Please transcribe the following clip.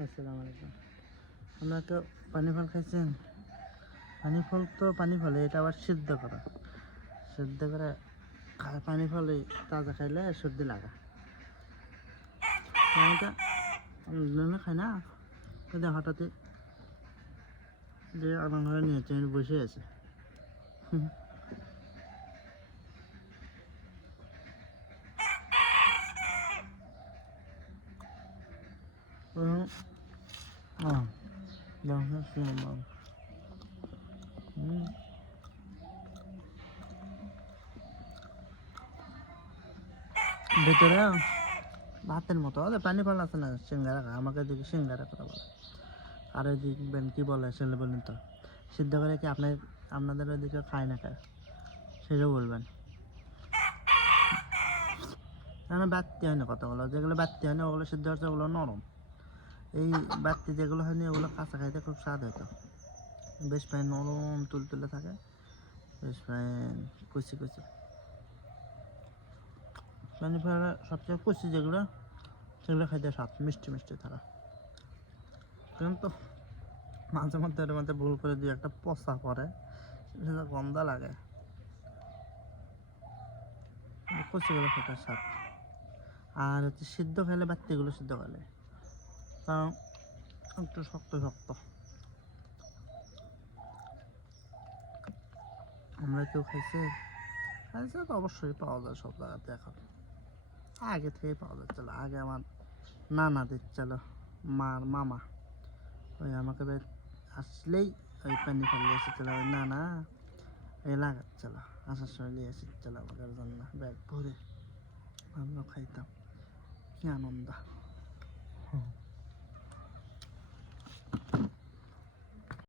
আসসালামু আলাইকুম। আমরা তো পানি ফল খাইছেন। পানি ফল তো পানি ফলে, এটা আবার সিদ্ধ করা। সিদ্ধ করে পানি ফলে তাজা খাইলে সর্দি লাগা। এটা খাই না, কিন্তু হঠাৎই যে আমার ঘরে নিয়েছে, আমি বসে আছে। ভেতরে ভাতের মতো পানি ফল আছে না, সিঙ্গারা খা। আমাকে দেখি সিঙ্গারা কথা বলে, আর ওই দেখবেন কি বলে সেটা বলেন তো। সিদ্ধ করে কি আপনাদের ওইদিকে খায় না খায়, সেটাও বলবেন। কেন বাড়তি হয় না কথাগুলো, যেগুলো বাড়তি হয় না ওগুলো সিদ্ধ হচ্ছে, ওগুলো নরম। এই বাড়তি যেগুলো হয়নি ওগুলো কাঁচা খাইতে খুব স্বাদ হতো। বেশ পাই নরম তুলতুলে থাকে, বেশ পাই কুচি কুচি। পানি ফেরা সবচেয়ে কুচি যেগুলো, সেগুলো খাইতে স্বাদ মিষ্টি মিষ্টি থাকা। কিন্তু মাঝে মধ্যে এর মধ্যে ভুল করে দিয়ে একটা পচা পড়ে, সেটা গন্ধ লাগে। কচিগুলো খেতে স্বাদ। আর হচ্ছে সিদ্ধ খেলে বাত্তিগুলো সিদ্ধ খেলে, কারণ একটু শক্ত শক্ত। আমরা কেউ খাইছে খাইছে তো অবশ্যই পাওয়া যায় সব জায়গাতে এখন। আগে থেকেই পাওয়া যাচ্ছিল। আগে আমার নানা দিচ্ছিল, মার মামা, ওই আমাকে আসলেই ওই পানি ফেলে এসেছিল। ওই নানা এই লাগাচ্ছিল, আসার সময় নিয়ে এসেছিল আমাদের জন্য ব্যাগ ভরে। আমরা খাইতাম, কি আনন্দ।